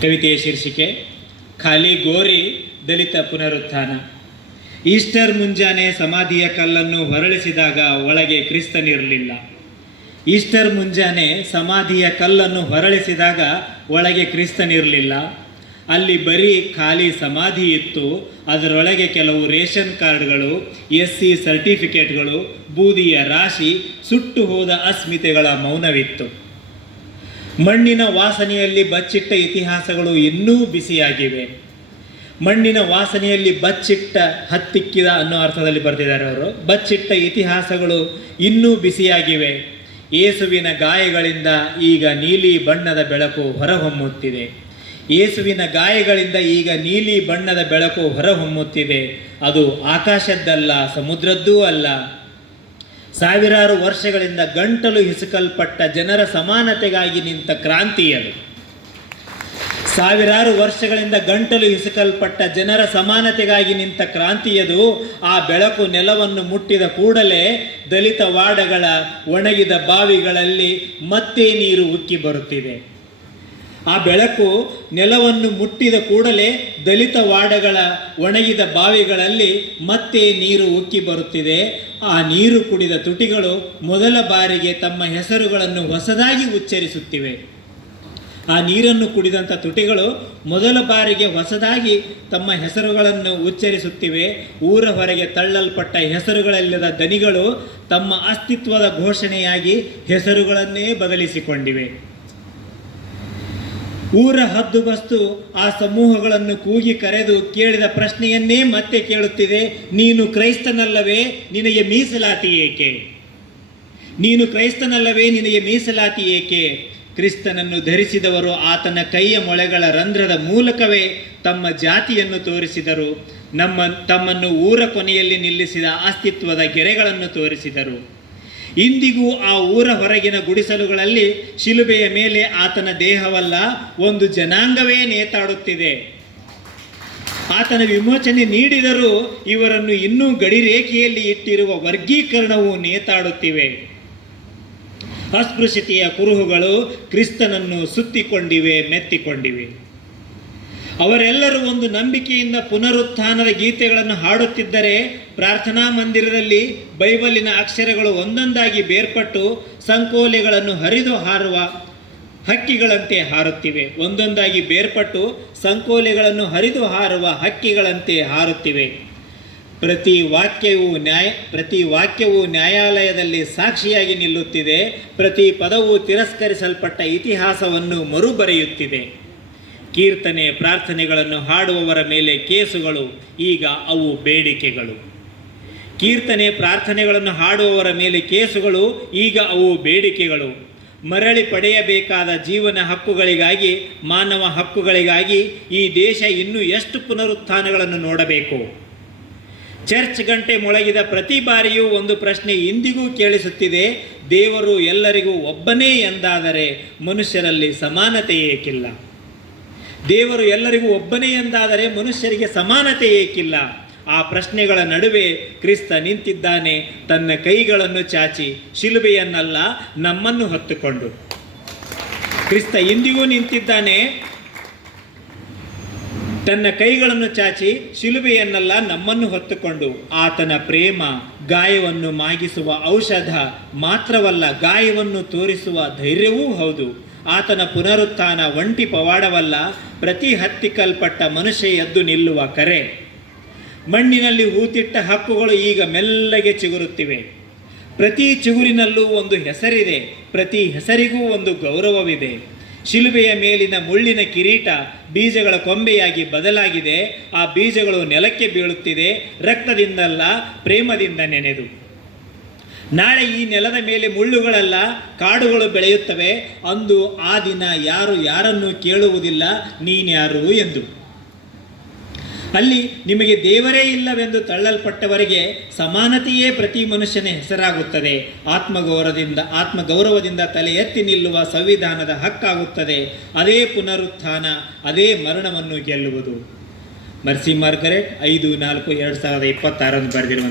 ಕವಿತೆಯ ಶೀರ್ಷಿಕೆ ಖಾಲಿ ಗೋರಿ ದಲಿತ ಪುನರುತ್ಥಾನ. ಈಸ್ಟರ್ ಮುಂಜಾನೆ ಸಮಾಧಿಯ ಕಲ್ಲನ್ನು ಹೊರಳಿಸಿದಾಗ ಒಳಗೆ ಕ್ರಿಸ್ತನಿರಲಿಲ್ಲ. ಈಸ್ಟರ್ ಮುಂಜಾನೆ ಸಮಾಧಿಯ ಕಲ್ಲನ್ನು ಹೊರಳಿಸಿದಾಗ ಒಳಗೆ ಕ್ರಿಸ್ತನಿರಲಿಲ್ಲ. ಅಲ್ಲಿ ಬರೀ ಖಾಲಿ ಸಮಾಧಿ ಇತ್ತು. ಅದರೊಳಗೆ ಕೆಲವು ರೇಷನ್ ಕಾರ್ಡ್ಗಳು, SC ಸರ್ಟಿಫಿಕೇಟ್ಗಳು, ಬೂದಿಯ ರಾಶಿ, ಸುಟ್ಟು ಹೋದ ಅಸ್ಮಿತೆಗಳ ಮೌನವಿತ್ತು. ಮಣ್ಣಿನ ವಾಸನೆಯಲ್ಲಿ ಬಚ್ಚಿಟ್ಟ ಇತಿಹಾಸಗಳು ಇನ್ನೂ ಬಿಸಿಯಾಗಿವೆ. ಮಣ್ಣಿನ ವಾಸನೆಯಲ್ಲಿ ಬಚ್ಚಿಟ್ಟ ಹತ್ತಿಕ್ಕಿದ ಅನ್ನೋ ಅರ್ಥದಲ್ಲಿ ಬರೆದಿದ್ದಾರೆ ಅವರು. ಬಚ್ಚಿಟ್ಟ ಇತಿಹಾಸಗಳು ಇನ್ನೂ ಬಿಸಿಯಾಗಿವೆ. ಯೇಸುವಿನ ಗಾಯಗಳಿಂದ ಈಗ ನೀಲಿ ಬಣ್ಣದ ಬೆಳಕು ಹೊರಹೊಮ್ಮುತ್ತಿದೆ. ಯೇಸುವಿನ ಗಾಯಗಳಿಂದ ಈಗ ನೀಲಿ ಬಣ್ಣದ ಬೆಳಕು ಹೊರಹೊಮ್ಮುತ್ತಿದೆ. ಅದು ಆಕಾಶದ್ದಲ್ಲ, ಸಮುದ್ರದ್ದೂ ಅಲ್ಲ. ಸಾವಿರಾರು ವರ್ಷಗಳಿಂದ ಗಂಟಲು ಹಿಸುಕಲ್ಪಟ್ಟ ಜನರ ಸಮಾನತೆಗಾಗಿ ನಿಂತ ಕ್ರಾಂತಿಯದು. ಸಾವಿರಾರು ವರ್ಷಗಳಿಂದ ಗಂಟಲು ಹಿಸುಕಲ್ಪಟ್ಟ ಜನರ ಸಮಾನತೆಗಾಗಿ ನಿಂತ ಕ್ರಾಂತಿಯದು. ಆ ಬೆಳಕು ನೆಲವನ್ನು ಮುಟ್ಟಿದ ಕೂಡಲೇ ದಲಿತ ವಾಡಗಳ ಒಣಗಿದ ಬಾವಿಗಳಲ್ಲಿ ಮತ್ತೆ ನೀರು ಉಕ್ಕಿ ಬರುತ್ತಿದೆ. ಆ ಬೆಳಕು ನೆಲವನ್ನು ಮುಟ್ಟಿದ ಕೂಡಲೇ ದಲಿತ ವಾಡಗಳ ಒಣಗಿದ ಬಾವಿಗಳಲ್ಲಿ ಮತ್ತೆ ನೀರು ಉಕ್ಕಿ ಬರುತ್ತಿದೆ. ಆ ನೀರು ಕುಡಿದ ತುಟಿಗಳು ಮೊದಲ ಬಾರಿಗೆ ತಮ್ಮ ಹೆಸರುಗಳನ್ನು ಹೊಸದಾಗಿ ಉಚ್ಚರಿಸುತ್ತಿವೆ. ಆ ನೀರನ್ನು ಕುಡಿದಂಥ ತುಟಿಗಳು ಮೊದಲ ಬಾರಿಗೆ ಹೊಸದಾಗಿ ತಮ್ಮ ಹೆಸರುಗಳನ್ನು ಉಚ್ಚರಿಸುತ್ತಿವೆ. ಊರ ಹೊರಗೆ ತಳ್ಳಲ್ಪಟ್ಟ ಹೆಸರುಗಳಲ್ಲದ ದನಿಗಳು ತಮ್ಮ ಅಸ್ತಿತ್ವದ ಘೋಷಣೆಯಾಗಿ ಹೆಸರುಗಳನ್ನೇ ಬದಲಿಸಿಕೊಂಡಿವೆ. ಊರ ಹದ್ದುಬಸ್ತು ಆ ಸಮೂಹಗಳನ್ನು ಕೂಗಿ ಕರೆದು ಕೇಳಿದ ಪ್ರಶ್ನೆಯನ್ನೇ ಮತ್ತೆ ಕೇಳುತ್ತಿದೆ. ನೀನು ಕ್ರೈಸ್ತನಲ್ಲವೇ? ನಿನಗೆ ಮೀಸಲಾತಿ ಏಕೆ? ನೀನು ಕ್ರೈಸ್ತನಲ್ಲವೇ? ನಿನಗೆ ಮೀಸಲಾತಿ ಏಕೆ? ಕ್ರಿಸ್ತನನ್ನು ಧರಿಸಿದವರು ಆತನ ಕೈಯ ಮೊಳೆಗಳ ರಂಧ್ರದ ಮೂಲಕವೇ ತಮ್ಮ ಜಾತಿಯನ್ನು ತೋರಿಸಿದರು. ತಮ್ಮನ್ನು ಊರ ಕೊನೆಯಲ್ಲಿ ನಿಲ್ಲಿಸಿದ ಅಸ್ತಿತ್ವದ ಗೆರೆಗಳನ್ನು ತೋರಿಸಿದರು. ಇಂದಿಗೂ ಆ ಊರ ಹೊರಗಿನ ಗುಡಿಸಲುಗಳಲ್ಲಿ ಶಿಲುಬೆಯ ಮೇಲೆ ಆತನ ದೇಹವಲ್ಲ, ಒಂದು ಜನಾಂಗವೇ ನೇತಾಡುತ್ತಿದೆ. ಆತನ ವಿಮೋಚನೆ ನೀಡಿದರೂ ಇವರನ್ನು ಇನ್ನೂ ಗಡಿರೇಖೆಯಲ್ಲಿ ಇಟ್ಟಿರುವ ವರ್ಗೀಕರಣವು ನೇತಾಡುತ್ತಿವೆ. ಅಸ್ಪೃಶ್ಯತೆಯ ಕುರುಹುಗಳು ಕ್ರಿಸ್ತನನ್ನು ಸುತ್ತಿಕೊಂಡಿವೆ, ಮೆತ್ತಿಕೊಂಡಿವೆ. ಅವರೆಲ್ಲರೂ ಒಂದು ನಂಬಿಕೆಯಿಂದ ಪುನರುತ್ಥಾನದ ಗೀತೆಗಳನ್ನು ಹಾಡುತ್ತಿದ್ದರೆ, ಪ್ರಾರ್ಥನಾ ಮಂದಿರದಲ್ಲಿ ಬೈಬಲಿನ ಅಕ್ಷರಗಳು ಒಂದೊಂದಾಗಿ ಬೇರ್ಪಟ್ಟು ಸಂಕೋಲೆಗಳನ್ನು ಹರಿದು ಹಾರುವ ಹಕ್ಕಿಗಳಂತೆ ಹಾರುತ್ತಿವೆ. ಒಂದೊಂದಾಗಿ ಬೇರ್ಪಟ್ಟು ಸಂಕೋಲೆಗಳನ್ನು ಹರಿದು ಹಾರುವ ಹಕ್ಕಿಗಳಂತೆ ಹಾರುತ್ತಿವೆ. ಪ್ರತಿ ವಾಕ್ಯವೂ ನ್ಯಾಯಾಲಯದಲ್ಲಿ ಸಾಕ್ಷಿಯಾಗಿ ನಿಲ್ಲುತ್ತಿದೆ. ಪ್ರತಿ ಪದವು ತಿರಸ್ಕರಿಸಲ್ಪಟ್ಟ ಇತಿಹಾಸವನ್ನು ಮರುಬರೆಯುತ್ತಿದೆ. ಕೀರ್ತನೆ ಪ್ರಾರ್ಥನೆಗಳನ್ನು ಹಾಡುವವರ ಮೇಲೆ ಕೇಸುಗಳು, ಈಗ ಅವು ಬೇಡಿಕೆಗಳು. ಕೀರ್ತನೆ ಪ್ರಾರ್ಥನೆಗಳನ್ನು ಹಾಡುವವರ ಮೇಲೆ ಕೇಸುಗಳು, ಈಗ ಅವು ಬೇಡಿಕೆಗಳು. ಮರಳಿ ಪಡೆಯಬೇಕಾದ ಜೀವನ ಹಕ್ಕುಗಳಿಗಾಗಿ, ಮಾನವ ಹಕ್ಕುಗಳಿಗಾಗಿ ಈ ದೇಶ ಇನ್ನೂ ಎಷ್ಟು ಪುನರುತ್ಥಾನಗಳನ್ನು ನೋಡಬೇಕು? ಚರ್ಚ್ ಗಂಟೆ ಮೊಳಗಿದ ಪ್ರತಿ ಬಾರಿಯೂ ಒಂದು ಪ್ರಶ್ನೆ ಇಂದಿಗೂ ಕೇಳಿಸುತ್ತಿದೆ. ದೇವರು ಎಲ್ಲರಿಗೂ ಒಬ್ಬನೇ ಎಂದಾದರೆ ಮನುಷ್ಯರಲ್ಲಿ ಸಮಾನತೆ ಏಕಿಲ್ಲ? ದೇವರು ಎಲ್ಲರಿಗೂ ಒಬ್ಬನೇ ಎಂದಾದರೆ ಮನುಷ್ಯರಿಗೆ ಸಮಾನತೆ ಏಕಿಲ್ಲ? ಆ ಪ್ರಶ್ನೆಗಳ ನಡುವೆ ಕ್ರಿಸ್ತ ನಿಂತಿದ್ದಾನೆ, ತನ್ನ ಕೈಗಳನ್ನು ಚಾಚಿ, ಶಿಲುಬೆಯನ್ನಲ್ಲ ನಮ್ಮನ್ನು ಹೊತ್ತುಕೊಂಡು. ಕ್ರಿಸ್ತ ಇಂದಿಗೂ ನಿಂತಿದ್ದಾನೆ, ತನ್ನ ಕೈಗಳನ್ನು ಚಾಚಿ, ಶಿಲುಬೆಯನ್ನಲ್ಲ ನಮ್ಮನ್ನು ಹೊತ್ತುಕೊಂಡು. ಆತನ ಪ್ರೇಮ ಗಾಯವನ್ನು ಮಾಗಿಸುವ ಔಷಧ ಮಾತ್ರವಲ್ಲ, ಗಾಯವನ್ನು ತೋರಿಸುವ ಧೈರ್ಯವೂ ಹೌದು. ಆತನ ಪುನರುತ್ಥಾನ ಒಂಟಿ ಪವಾಡವಲ್ಲ, ಪ್ರತಿ ಹತ್ತಿಕ್ಕಲ್ಪಟ್ಟ ಮನುಷ್ಯ ಎದ್ದು ನಿಲ್ಲುವ ಕರೆ. ಮಣ್ಣಿನಲ್ಲಿ ಹೂತಿಟ್ಟ ಹಕ್ಕುಗಳು ಈಗ ಮೆಲ್ಲಗೆ ಚಿಗುರುತ್ತಿವೆ. ಪ್ರತಿ ಚಿಗುರಿನಲ್ಲೂ ಒಂದು ಹೆಸರಿದೆ, ಪ್ರತಿ ಹೆಸರಿಗೂ ಒಂದು ಗೌರವವಿದೆ. ಶಿಲುಬೆಯ ಮೇಲಿನ ಮುಳ್ಳಿನ ಕಿರೀಟ ಬೀಜಗಳ ಕೊಂಬೆಯಾಗಿ ಬದಲಾಗಿದೆ. ಆ ಬೀಜಗಳು ನೆಲಕ್ಕೆ ಬೀಳುತ್ತಿದೆ, ರಕ್ತದಿಂದಲ್ಲ, ಪ್ರೇಮದಿಂದ ನೆನೆದು. ನಾಳೆ ಈ ನೆಲದ ಮೇಲೆ ಮುಳ್ಳುಗಳಲ್ಲ, ಕಾಡುಗಳು ಬೆಳೆಯುತ್ತವೆ. ಅಂದು ಆ ದಿನ ಯಾರು ಯಾರನ್ನು ಕೇಳುವುದಿಲ್ಲ, ನೀನ್ಯಾರು ಎಂದು. ಅಲ್ಲಿ ನಿಮಗೆ ದೇವರೇ ಇಲ್ಲವೆಂದು ಸಮಾನತೆಯೇ ಪ್ರತಿ ಮನುಷ್ಯನ ಹೆಸರಾಗುತ್ತದೆ. ಆತ್ಮಗೌರವದಿಂದ ತಲೆ ಎತ್ತಿ ನಿಲ್ಲುವ ಸಂವಿಧಾನದ ಹಕ್ಕಾಗುತ್ತದೆ. ಅದೇ ಪುನರುತ್ಥಾನ, ಅದೇ ಮರಣವನ್ನು ಗೆಲ್ಲುವುದು. ಮರ್ಸಿ ಮಾರ್ಗರೆಟ್ 5/4/2026 ಬರೆದಿರುವ